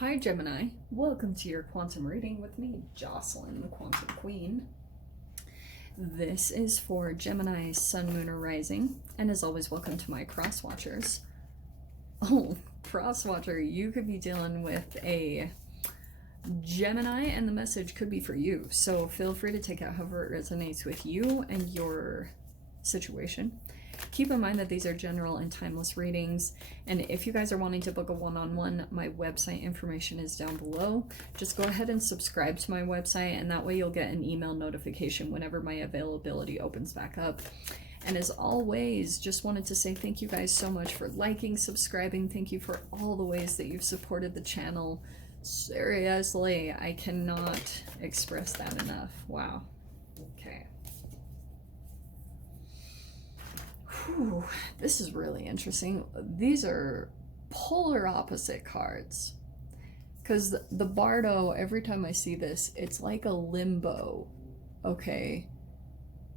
Hi Gemini, welcome to your quantum reading with me, Jocelyn, the Quantum Queen. This is for Gemini, Sun, Moon, or Rising, and as always, welcome to my cross watchers. Oh, cross watcher, you could be dealing with a Gemini, and the message could be for you. So feel free to take out however it resonates with you and your situation. Keep in mind that these are general and timeless readings, and if you guys are wanting to book a one-on-one, my website information is down below. Just go ahead and subscribe to my website, and that way you'll get an email notification whenever my availability opens back up. And as always, just wanted to say thank you guys so much for liking, subscribing. Thank you for all the ways that you've supported the channel. Seriously, I cannot express that enough. Wow. Okay. Whew, this is really interesting. These are polar opposite cards. Because the Bardo, every time I see this, it's like a limbo. Okay?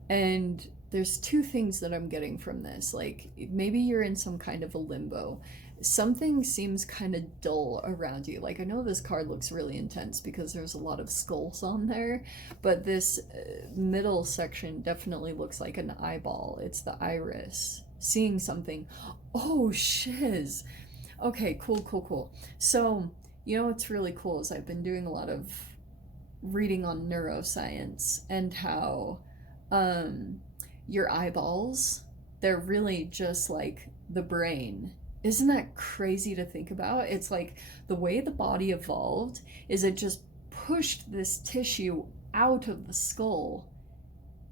And there's two things that I'm getting from this. Like, maybe you're in some kind of a limbo. Something seems kind of dull around you. Like, I know this card looks really intense because there's a lot of skulls on there, but this middle section definitely looks like an eyeball. It's the iris. Seeing something. Oh, shiz. Okay, cool. So, you know what's really cool is I've been doing a lot of reading on neuroscience and how your eyeballs, they're really just like the brain. Isn't that crazy to think about? It's like the way the body evolved is it just pushed this tissue out of the skull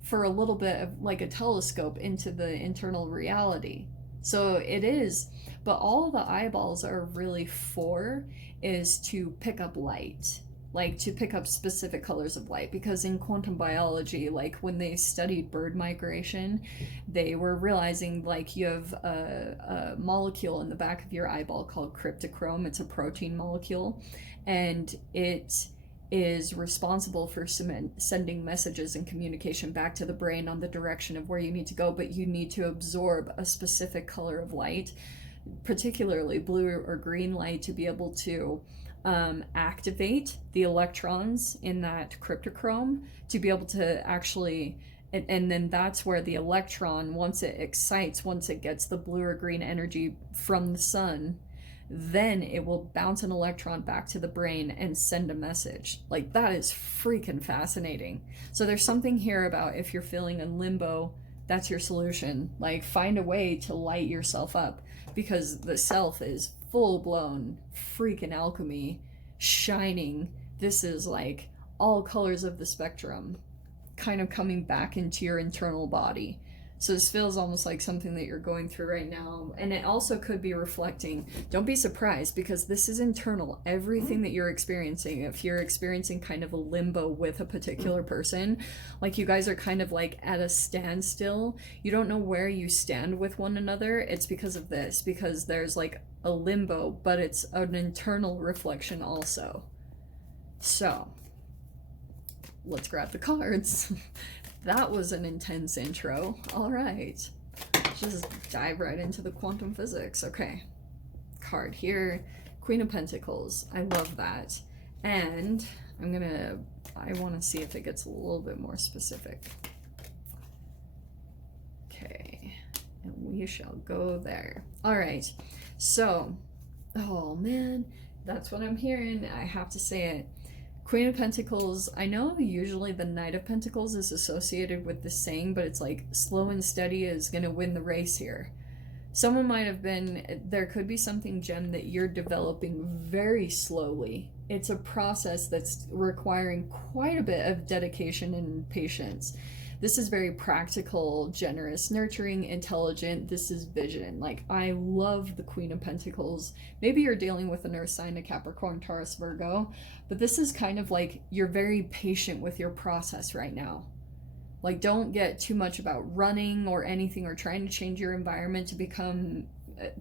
for a little bit of like a telescope into the internal reality. So it is, but all the eyeballs are really for is to pick up light, like to pick up specific colors of light, because in quantum biology, like when they studied bird migration, they were realizing like you have a molecule in the back of your eyeball called cryptochrome. It's a protein molecule, and it is responsible for sending messages and communication back to the brain on the direction of where you need to go, but you need to absorb a specific color of light, particularly blue or green light, to be able to activate the electrons in that cryptochrome to be able to actually, and then that's where the electron, once it excites, once it gets the blue or green energy from the sun, then it will bounce an electron back to the brain and send a message. Like, that is freaking fascinating. So there's something here about if you're feeling in limbo, that's your solution. Like, find a way to light yourself up, because the self is full-blown freaking alchemy, shining. This is like all colors of the spectrum kind of coming back into your internal body. So this feels almost like something that you're going through right now. And it also could be reflecting, don't be surprised, because this is internal. Everything that you're experiencing, if you're experiencing kind of a limbo with a particular person, like you guys are kind of like at a standstill, you don't know where you stand with one another, it's because of this, because there's like a limbo, but it's an internal reflection also. So let's grab the cards. That was an intense intro. All right, just dive right into the quantum physics. Okay, card here, Queen of Pentacles. I love that. And I want to see if it gets a little bit more specific. Okay, and we shall go there. All right, so, oh man, that's what I'm hearing. I have to say it. Queen of Pentacles, I know usually the Knight of Pentacles is associated with the saying, but it's like slow and steady is going to win the race here. Someone might have been, there could be something, Gem, that you're developing very slowly. It's a process that's requiring quite a bit of dedication and patience. This is very practical, generous, nurturing, intelligent. This is vision. Like, I love the Queen of Pentacles. Maybe you're dealing with an earth sign, a Capricorn, Taurus, Virgo, but this is kind of like you're very patient with your process right now. Like, don't get too much about running or anything or trying to change your environment to become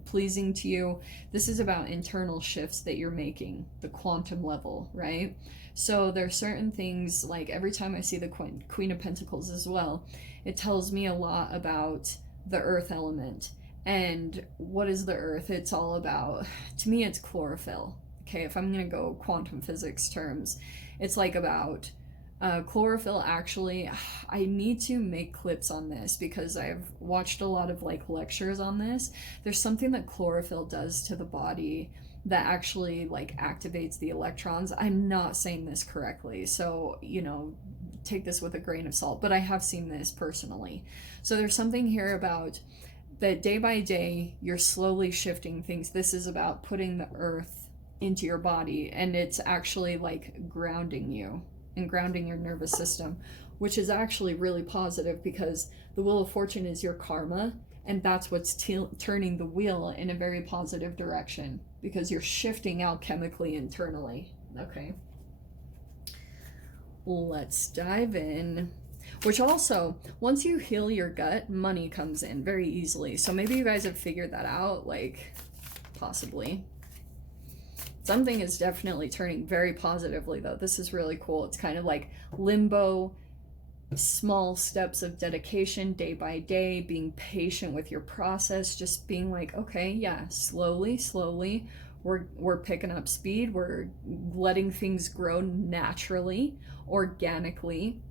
pleasing to you. This is about internal shifts that you're making, the quantum level, right? So there are certain things, like every time I see the Queen of Pentacles as well, it tells me a lot about the earth element. And what is the earth? It's all about, to me, it's chlorophyll. Okay, if I'm gonna go quantum physics terms, it's like about chlorophyll. Actually, I need to make clips on this because I've watched a lot of like lectures on this. There's something that chlorophyll does to the body that actually like activates the electrons. I'm not saying this correctly, so take this with a grain of salt, but I have seen this personally. So there's something here about that day by day you're slowly shifting things. This is about putting the earth into your body, and it's actually like grounding you and grounding your nervous system, which is actually really positive because the Wheel of Fortune is your karma, and that's what's turning the wheel in a very positive direction because you're shifting out chemically internally. Okay, let's dive in. Which also, once you heal your gut, money comes in very easily. So maybe you guys have figured that out, like, possibly. Something is definitely turning very positively, though. This is really cool. It's kind of like limbo, small steps of dedication day by day, being patient with your process, just being like, okay, yeah, slowly, we're picking up speed. We're letting things grow naturally, organically.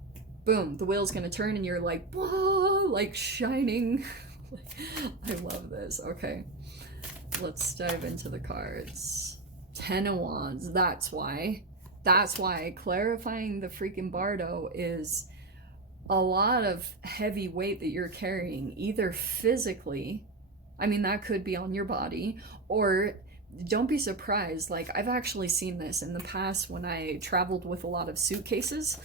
Boom, the wheel's gonna turn and you're like, whoa, like shining. I love this. Okay, let's dive into the cards. 10 of Wands. That's why clarifying the freaking Bardo is a lot of heavy weight that you're carrying, either physically, I mean, that could be on your body, or don't be surprised. Like, I've actually seen this in the past when I traveled with a lot of suitcases,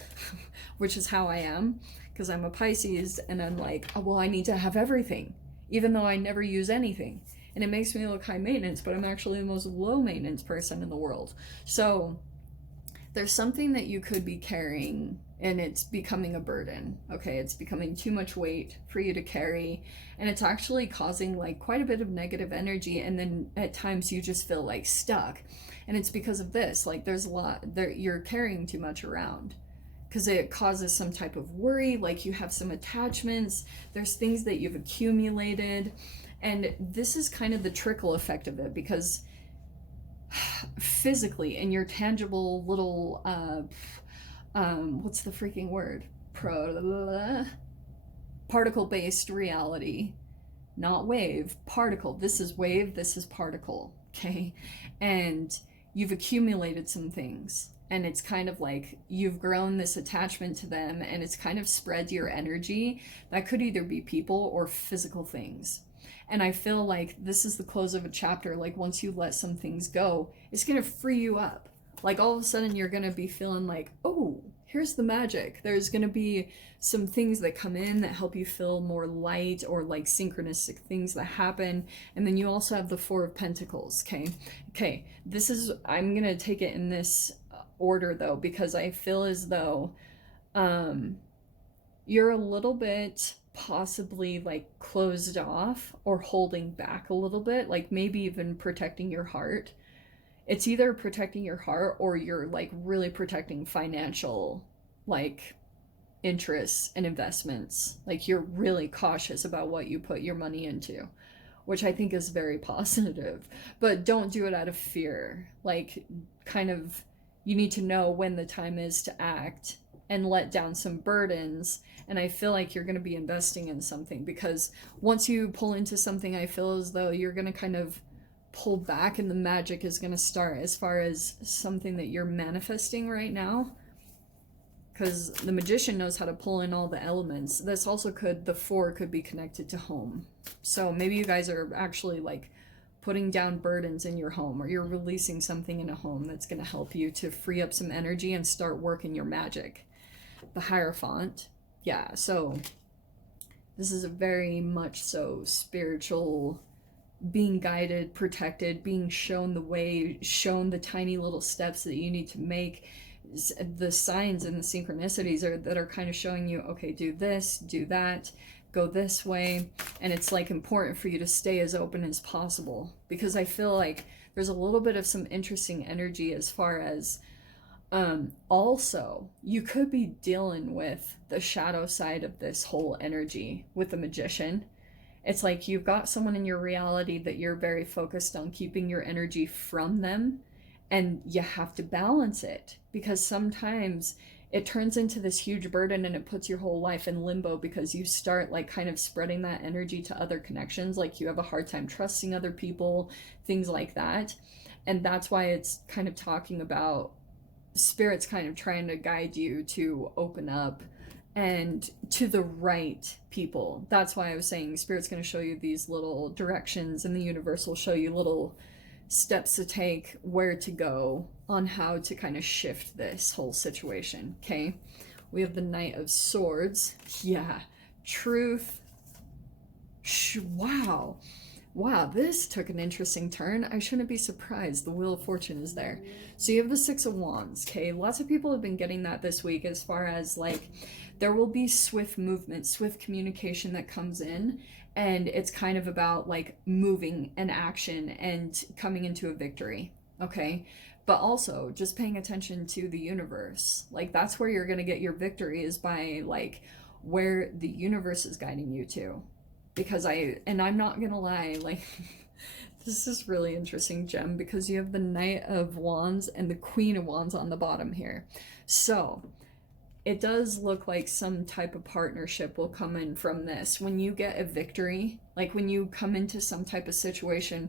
which is how I am, because I'm a Pisces, and I'm like, oh, well, I need to have everything, even though I never use anything. And it makes me look high maintenance, but I'm actually the most low maintenance person in the world. So there's something that you could be carrying and it's becoming a burden. Okay, it's becoming too much weight for you to carry, and it's actually causing like quite a bit of negative energy, and then at times you just feel like stuck. And it's because of this, like there's a lot there, you're carrying too much around because it causes some type of worry, like you have some attachments, there's things that you've accumulated, and this is kind of the trickle effect of it, because physically in your tangible little what's the freaking word, particle-based reality, not wave, particle. This is wave, this is particle. Okay, and you've accumulated some things, and it's kind of like you've grown this attachment to them, and it's kind of spread your energy. That could either be people or physical things. And I feel like this is the close of a chapter. Like once you let some things go, it's going to free you up. Like all of a sudden you're going to be feeling like, oh, here's the magic. There's going to be some things that come in that help you feel more light, or like synchronistic things that happen. And then you also have the Four of Pentacles. Okay, this is, I'm going to take it in this order though, because I feel as though you're a little bit possibly like closed off or holding back a little bit, like maybe even protecting your heart. It's either protecting your heart or you're like really protecting financial like interests and investments. Like you're really cautious about what you put your money into, which I think is very positive. But don't do it out of fear. Like kind of, you need to know when the time is to act and let down some burdens. And I feel like you're going to be investing in something, because once you pull into something, I feel as though you're going to kind of pull back and the magic is going to start as far as something that you're manifesting right now, because the Magician knows how to pull in all the elements. This also could, the four could be connected to home. So maybe you guys are actually like putting down burdens in your home, or you're releasing something in a home that's going to help you to free up some energy and start working your magic. The Hierophant. Yeah, so this is a very much so spiritual, being guided, protected, being shown the way, shown the tiny little steps that you need to make, the signs and the synchronicities that are kind of showing you, okay, do this, do that, go this way. And it's like important for you to stay as open as possible, because I feel like there's a little bit of some interesting energy as far as also, you could be dealing with the shadow side of this whole energy with the Magician. It's like you've got someone in your reality that you're very focused on keeping your energy from them, And you have to balance it, because sometimes it turns into this huge burden and it puts your whole life in limbo, because you start like kind of spreading that energy to other connections, like you have a hard time trusting other people, things like that. And that's why it's kind of talking about spirit's kind of trying to guide you to open up and to the right people. That's why I was saying spirit's going to show you these little directions, and the universe will show you little steps to take, where to go, on how to kind of shift this whole situation. Okay, we have the Knight of Swords. Yeah, truth. Wow. Wow, this took an interesting turn. I shouldn't be surprised. The Wheel of Fortune is there. So you have the Six of Wands, okay? Lots of people have been getting that this week, as far as like there will be swift movement, swift communication that comes in, and it's kind of about like moving and action and coming into a victory, okay? But also just paying attention to the universe. Like that's where you're going to get your victory, is by like where the universe is guiding you to. Because I'm not gonna lie, like this is really interesting, Gem, because you have the Knight of Wands and the Queen of Wands on the bottom here. So it does look like some type of partnership will come in from this. When you get a victory, like when you come into some type of situation,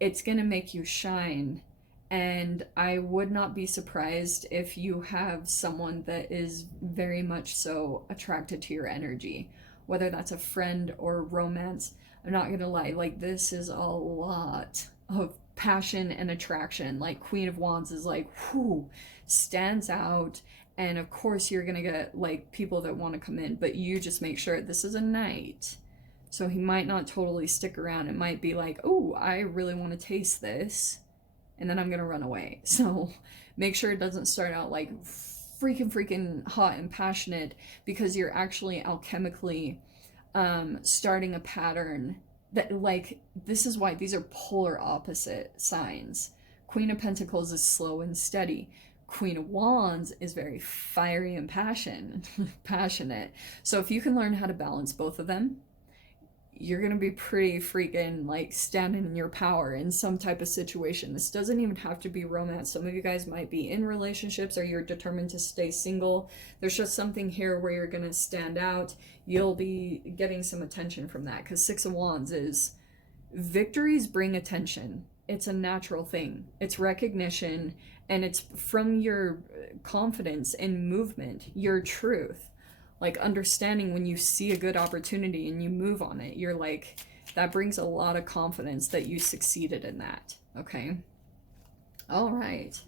it's gonna make you shine. And I would not be surprised if you have someone that is very much so attracted to your energy, whether that's a friend or romance. I'm not gonna lie, like this is a lot of passion and attraction. Like Queen of Wands is like, whoo, stands out. And of course you're gonna get like people that want to come in, but you just make sure this is a knight. So he might not totally stick around. It might be like, oh, I really want to taste this, and then I'm gonna run away. So make sure it doesn't start out like freaking hot and passionate, because you're actually alchemically starting a pattern that, like, this is why these are polar opposite signs. Queen of Pentacles is slow and steady. Queen of Wands is very fiery and passionate. So if you can learn how to balance both of them, you're gonna be pretty freaking like standing in your power in some type of situation. This doesn't even have to be romance. Some of you guys might be in relationships, or you're determined to stay single. There's just something here where you're gonna stand out. You'll be getting some attention from that, because Six of Wands is victories bring attention. It's a natural thing. It's recognition, and it's from your confidence and movement, your truth. Like understanding when you see a good opportunity and you move on it, you're like, that brings a lot of confidence that you succeeded in that. Okay. All right.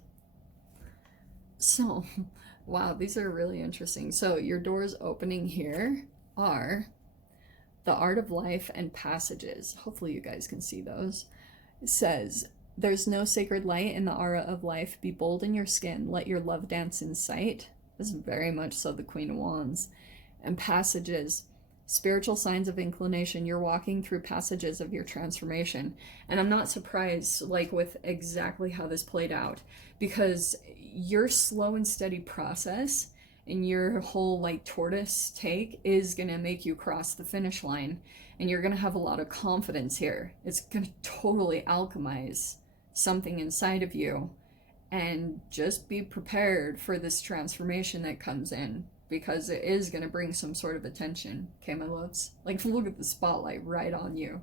So, wow, these are really interesting. So your doors opening here are the Art of Life and Passages. Hopefully you guys can see those. It says, there's no sacred light in the aura of life. Be bold in your skin. Let your love dance in sight. This is very much so the Queen of Wands. And Passages, spiritual signs of inclination. You're walking through passages of your transformation. And I'm not surprised, like, with exactly how this played out, because your slow and steady process and your whole, like, tortoise take is going to make you cross the finish line. And you're going to have a lot of confidence here. It's going to totally alchemize something inside of you. And just be prepared for this transformation that comes in, because it is going to bring some sort of attention. Okay, my loves? Like, look at the spotlight right on you.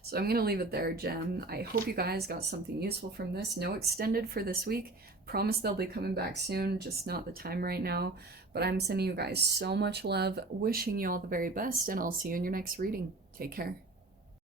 So I'm going to leave it there, Gem. I hope you guys got something useful from this. No extended for this week. Promise they'll be coming back soon, just not the time right now. But I'm sending you guys so much love, wishing you all the very best, and I'll see you in your next reading. Take care.